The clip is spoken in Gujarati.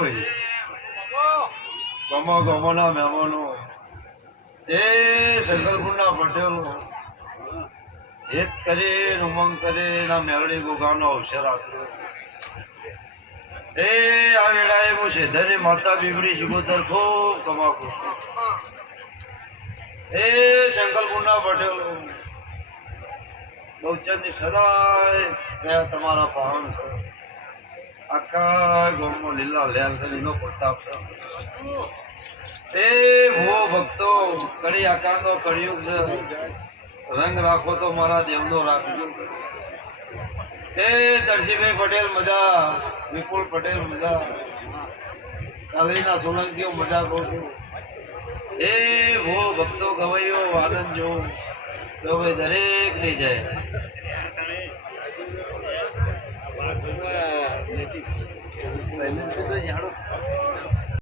ભાઈ ગમો ગમોના મહેમાનો એ શંકરપુરના પટેલો હેત કરી ઉમંગ કરી ના મેળડી ગોગાનો અવસર આપ્યો એ આ વેળાએ હું શેધરની માતા બીગડી જીગોતર ખૂબ કમાવું એ શંકરપુરના પટેલો બહુચરની સદાય ત્યાં તમારા પાહણ છે આખા ગામમાં લીલા લેલ એનો પ્રતાપ છે એ ભૂવો ભક્તો કડી આકારનો કળિયુગ છે રંગ રાખો તો મારા દેવનો રાખજો એ દરજીભાઈ પટેલ મજા વિપુલ પટેલ મજા કાલરીના સોલંકીઓ મજા કહું છું એ ભૂવો ભક્તો ગવૈયો આનંદ જો ભાઈ દરેક નહીં જાય